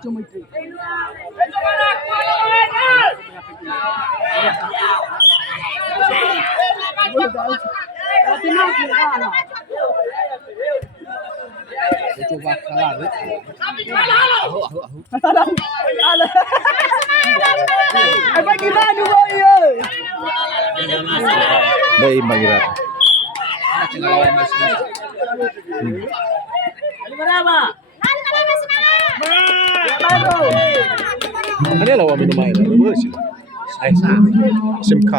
Coba kalah. Apa gimana boyo? Dai Magirat. Ada lawan minum air, boleh sih. Saya SMK.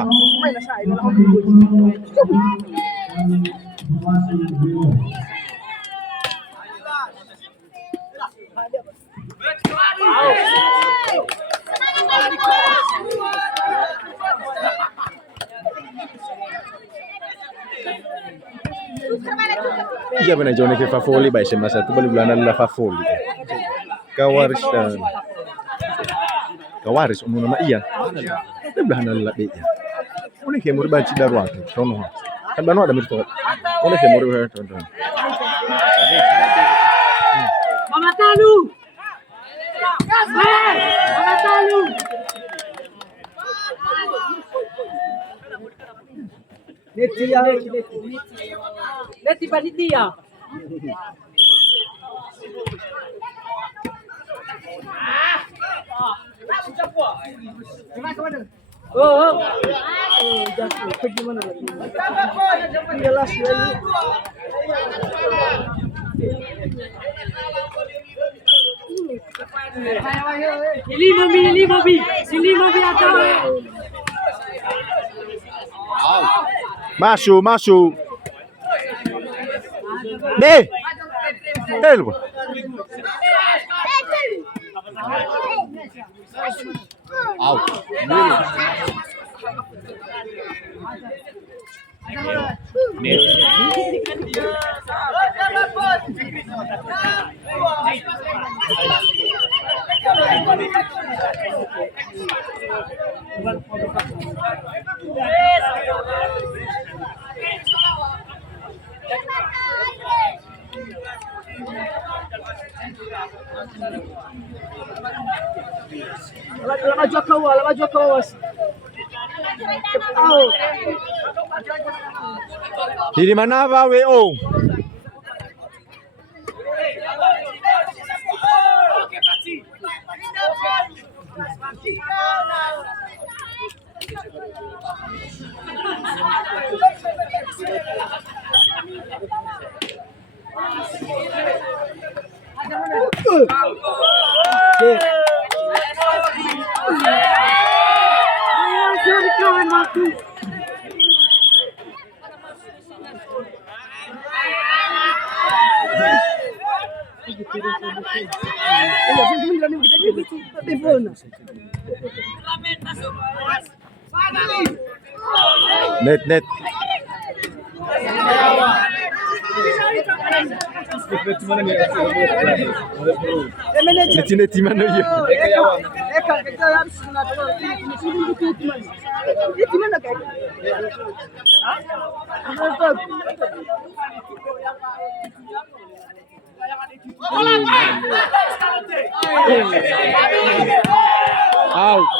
Iya benar Johnny ke Fafoli by SMA 1 balik bulan adalah Fafoli. Kawaris umum nama iya. Dia belahan adalah dia. Ini kemur banci daruang. Tono. Kan banu ada mirto. Ini kemur tono. Mama Talu. Mama Talu. Leti panitia. Oh, jatuh. Gimana lagi? Jelas lagi. Ini mobil atau? Masuk. Deh. Lupa. Out. Lama Jokowi. Di mana Pak WO? Net. Net mana ya? Out.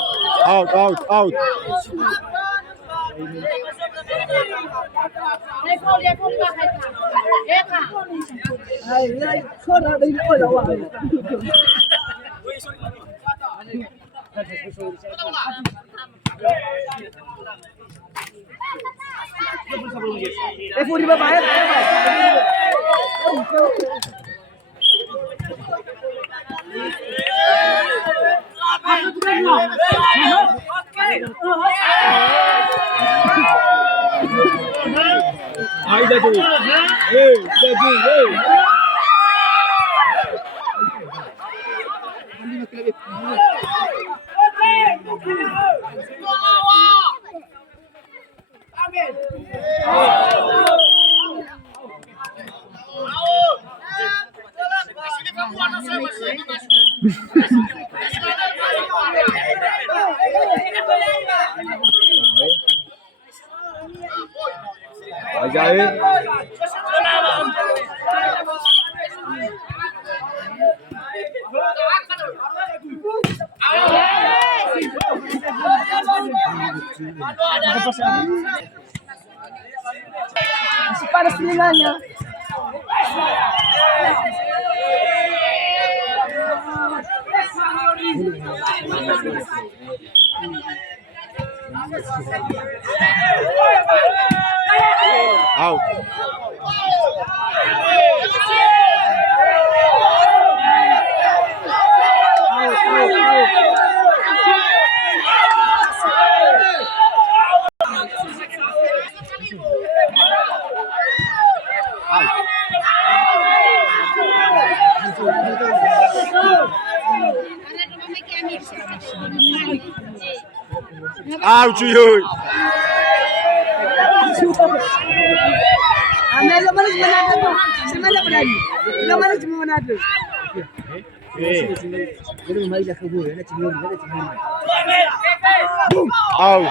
Masih panas telinganya. Out. Out yun. Ano malis manado mo? Semana pa rin. Ilang malis mo manado? Out.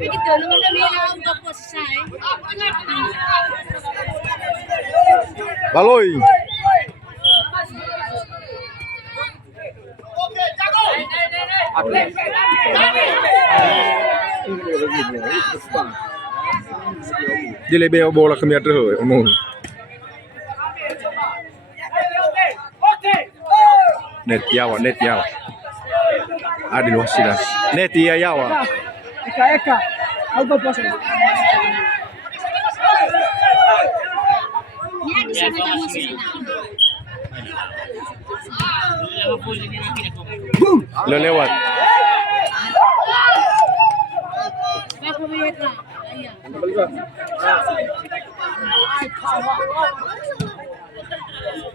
Begitu, naman kami lang tapos sa Baloy. Dia lebih bola ke miat tu, umum. Net yawa. Adil wasilas. Net yawa. Eka. Algo pasa. Yan, sama kamu sih. Lewat. Aku lihat lah.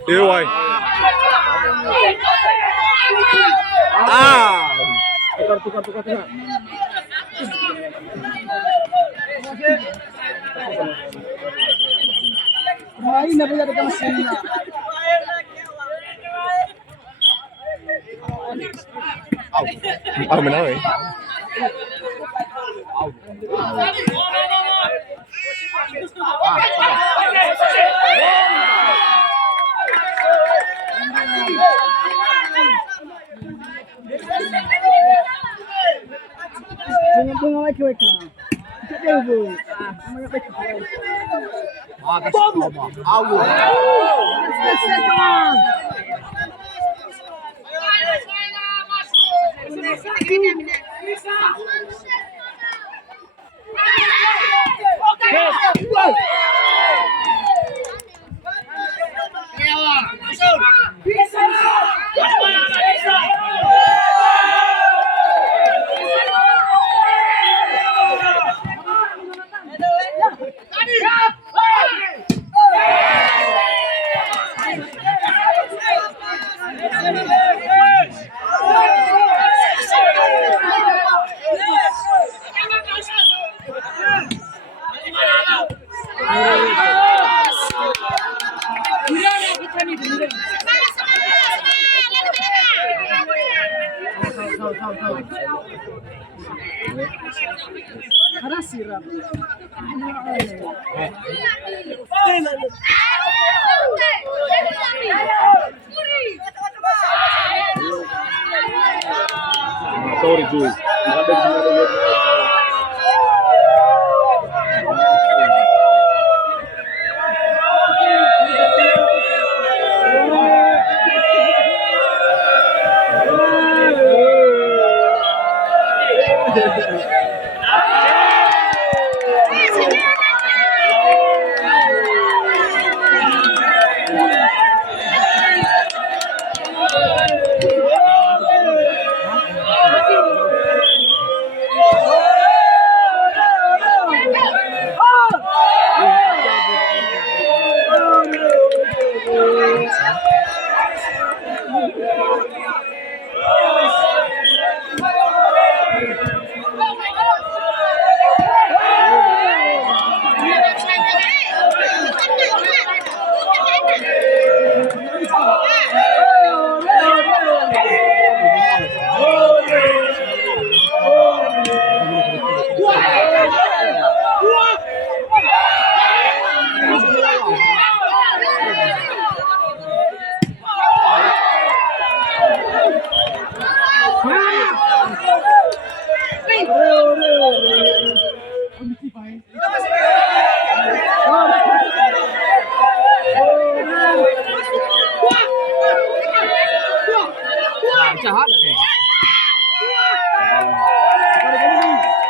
Why? Ah. Tukar. Main na ba yung mesin na? Menang eh. Jangan bunga lagi mereka. Kita bu. Karena siram. Sorry cuy.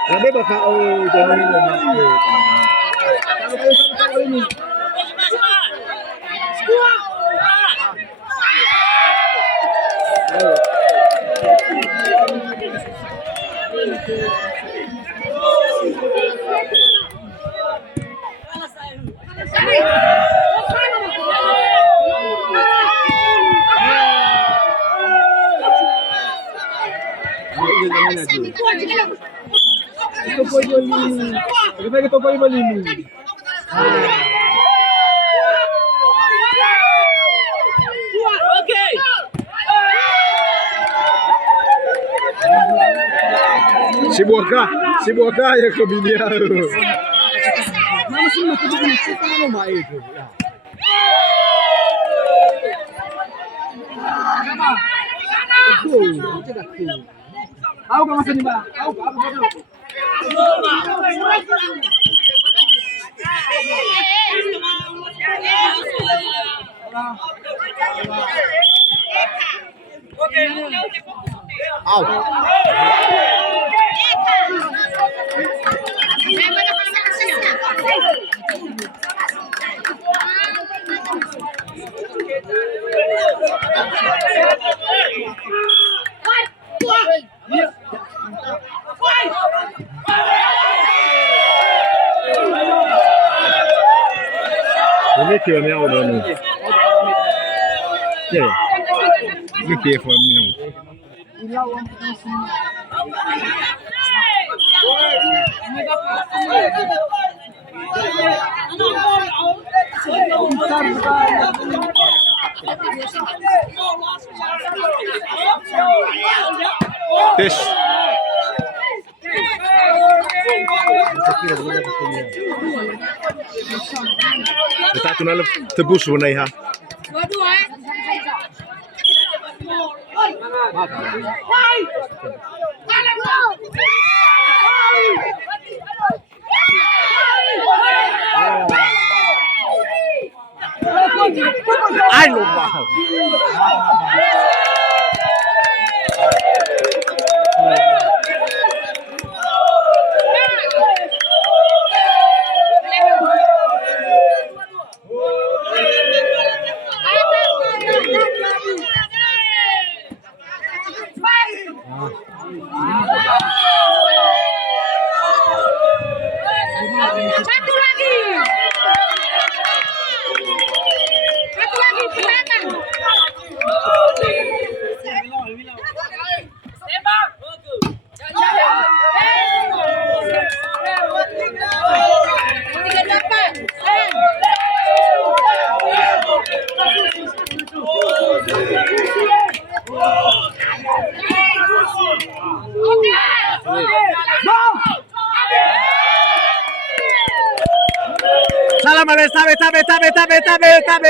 Nabeba ka jangan ini. Ito po yung malini. Okay. Si Boka ya kebiliar. Tahu ka masa ni ba? Tahu ka apa betul? Ini kira ni awak ni. Ya. Ini kira form ni. Tes. Kita tu nak tebus mana ya? Dua-dua Ai lupa. Satu lagi. Kelihatan. Tiga dapat. Salam alaikum, tabe.